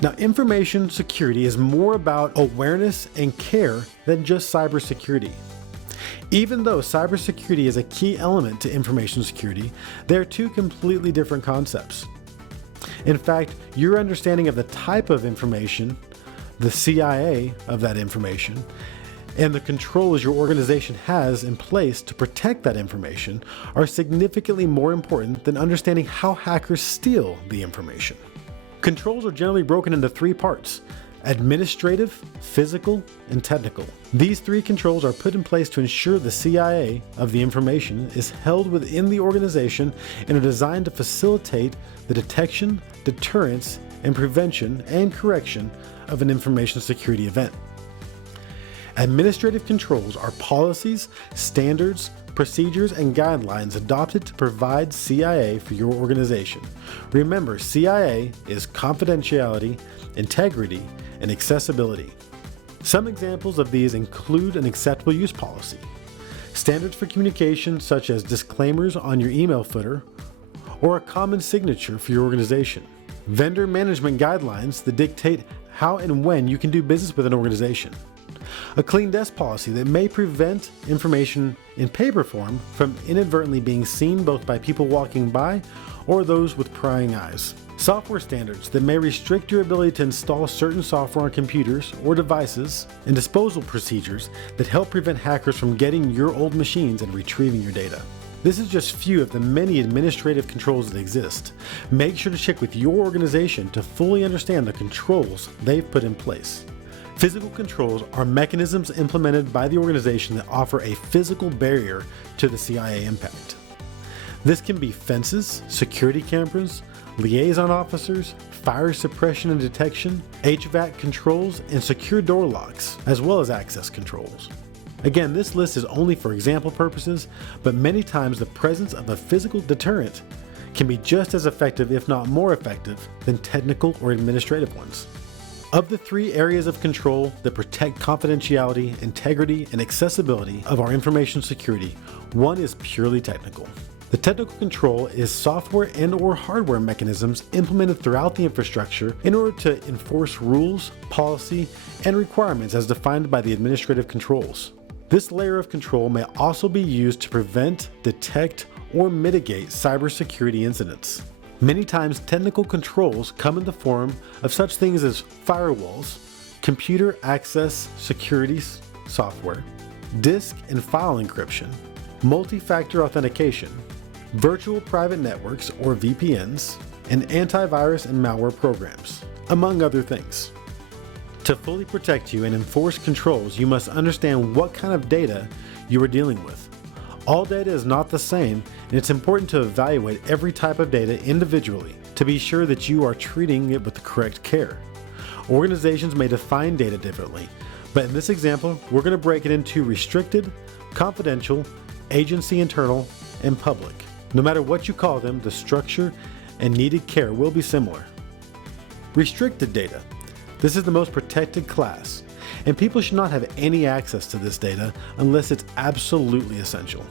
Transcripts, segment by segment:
Now, information security is more about awareness and care than just cybersecurity. Even though cybersecurity is a key element to information security, they are two completely different concepts. In fact, your understanding of the type of information, the CIA of that information, and the controls your organization has in place to protect that information are significantly more important than understanding how hackers steal the information. Controls are generally broken into three parts: administrative, physical, and technical. These three controls are put in place to ensure the CIA of the information is held within the organization and are designed to facilitate the detection, deterrence, and prevention and correction of an information security event. Administrative controls are policies, standards, procedures, and guidelines adopted to provide CIA for your organization. Remember, CIA is confidentiality, integrity, and accessibility. Some examples of these include an acceptable use policy, standards for communication such as disclaimers on your email footer, or a common signature for your organization, vendor management guidelines that dictate how and when you can do business with an organization, a clean desk policy that may prevent information in paper form from inadvertently being seen both by people walking by or those with prying eyes, software standards that may restrict your ability to install certain software on computers or devices, and disposal procedures that help prevent hackers from getting your old machines and retrieving your data. This is just few of the many administrative controls that exist. Make sure to check with your organization to fully understand the controls they've put in place. Physical controls are mechanisms implemented by the organization that offer a physical barrier to the CIA impact. This can be fences, security cameras, liaison officers, fire suppression and detection, HVAC controls, and secure door locks, as well as access controls. Again, this list is only for example purposes, but many times the presence of a physical deterrent can be just as effective, if not more effective, than technical or administrative ones. Of the three areas of control that protect confidentiality, integrity, and accessibility of our information security, one is purely technical. The technical control is software and/or hardware mechanisms implemented throughout the infrastructure in order to enforce rules, policy, and requirements as defined by the administrative controls. This layer of control may also be used to prevent, detect, or mitigate cybersecurity incidents. Many times, technical controls come in the form of such things as firewalls, computer access security software, disk and file encryption, multi-factor authentication, virtual private networks or VPNs, and antivirus and malware programs, among other things. To fully protect you and enforce controls, you must understand what kind of data you are dealing with. All data is not the same, and it's important to evaluate every type of data individually to be sure that you are treating it with the correct care. Organizations may define data differently, but in this example, we're going to break it into restricted, confidential, agency internal, and public. No matter what you call them, the structure and needed care will be similar. Restricted data. This is the most protected class, and people should not have any access to this data unless it's absolutely essential.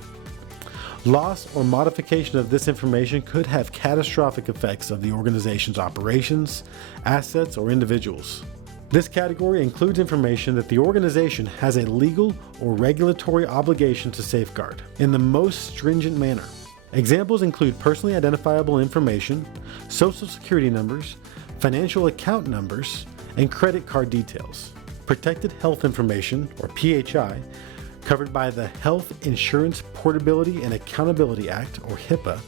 Loss or modification of this information could have catastrophic effects of the organization's operations, assets, or individuals. This category includes information that the organization has a legal or regulatory obligation to safeguard in the most stringent manner. Examples include personally identifiable information, social security numbers, financial account numbers, and credit card details. Protected health information, or PHI, covered by the Health Insurance Portability and Accountability Act, or HIPAA,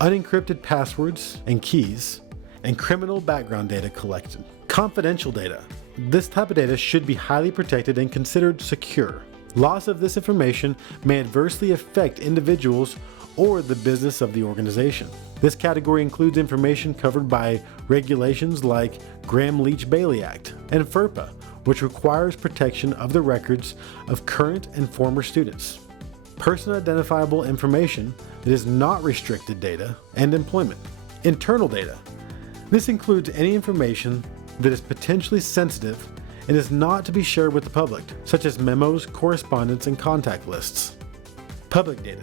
unencrypted passwords and keys, and criminal background data collected. Confidential data. This type of data should be highly protected and considered secure. Loss of this information may adversely affect individuals or the business of the organization. This category includes information covered by regulations like Gramm-Leach-Bailey Act and FERPA, which requires protection of the records of current and former students. Personal identifiable information that is not restricted data, and employment. Internal data. This includes any information that is potentially sensitive and is not to be shared with the public, such as memos, correspondence, and contact lists. Public data.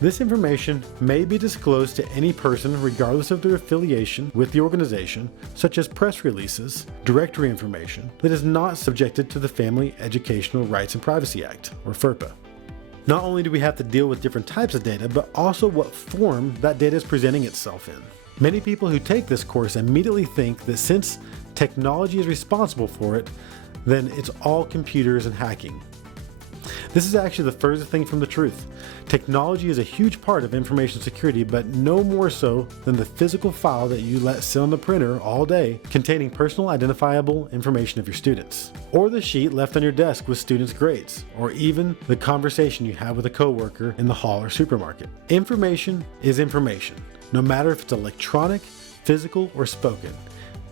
This information may be disclosed to any person regardless of their affiliation with the organization, such as press releases, directory information that is not subjected to the Family Educational Rights and Privacy Act, or FERPA. Not only do we have to deal with different types of data, but also what form that data is presenting itself in. Many people who take this course immediately think that since technology is responsible for it, then it's all computers and hacking. This is actually the furthest thing from the truth. Technology is a huge part of information security, but no more so than the physical file that you let sit on the printer all day containing personal identifiable information of your students, or the sheet left on your desk with students' grades, or even the conversation you have with a coworker in the hall or supermarket. Information is information, no matter if it's electronic, physical, or spoken,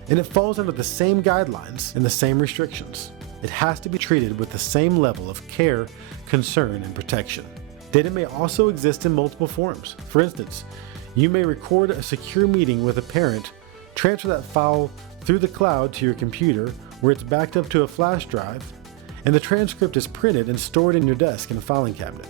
and it falls under the same guidelines and the same restrictions. It has to be treated with the same level of care, concern, and protection. Data may also exist in multiple forms. For instance, you may record a secure meeting with a parent, transfer that file through the cloud to your computer where it's backed up to a flash drive, and the transcript is printed and stored in your desk in a filing cabinet.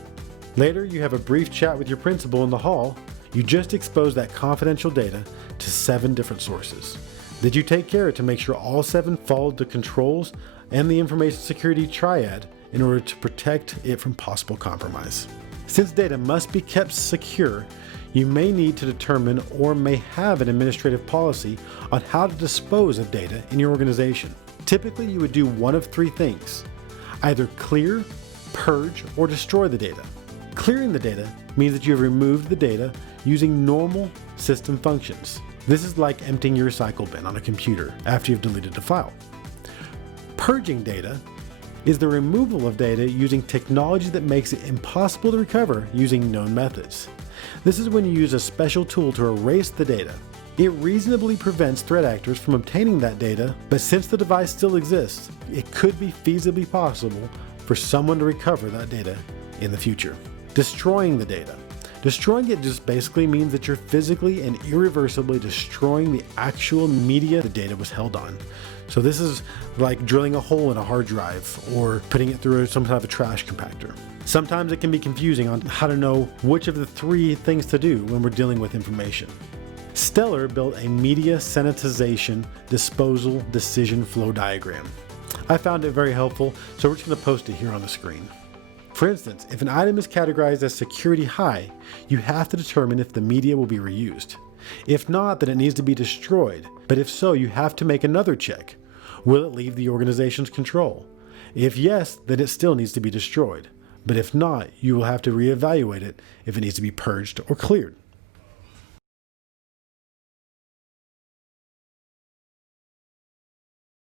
Later, you have a brief chat with your principal in the hall. You just exposed that confidential data to 7 different sources. Did you take care to make sure all 7 followed the controls and the information security triad in order to protect it from possible compromise? Since data must be kept secure, you may need to determine or may have an administrative policy on how to dispose of data in your organization. Typically, you would do one of 3 things: either clear, purge, or destroy the data. Clearing the data means that you have removed the data using normal system functions. This is like emptying your recycle bin on a computer after you've deleted a file. Purging data is the removal of data using technology that makes it impossible to recover using known methods. This is when you use a special tool to erase the data. It reasonably prevents threat actors from obtaining that data, but since the device still exists, it could be feasibly possible for someone to recover that data in the future. Destroying the data. Destroying it just basically means that you're physically and irreversibly destroying the actual media the data was held on. So this is like drilling a hole in a hard drive or putting it through some type of trash compactor. Sometimes it can be confusing on how to know which of the 3 things to do when we're dealing with information. Stellar built a media sanitization disposal decision flow diagram. I found it very helpful, so we're just going to post it here on the screen. For instance, if an item is categorized as security high, you have to determine if the media will be reused. If not, then it needs to be destroyed. But if so, you have to make another check. Will it leave the organization's control? If yes, then it still needs to be destroyed. But if not, you will have to reevaluate it if it needs to be purged or cleared.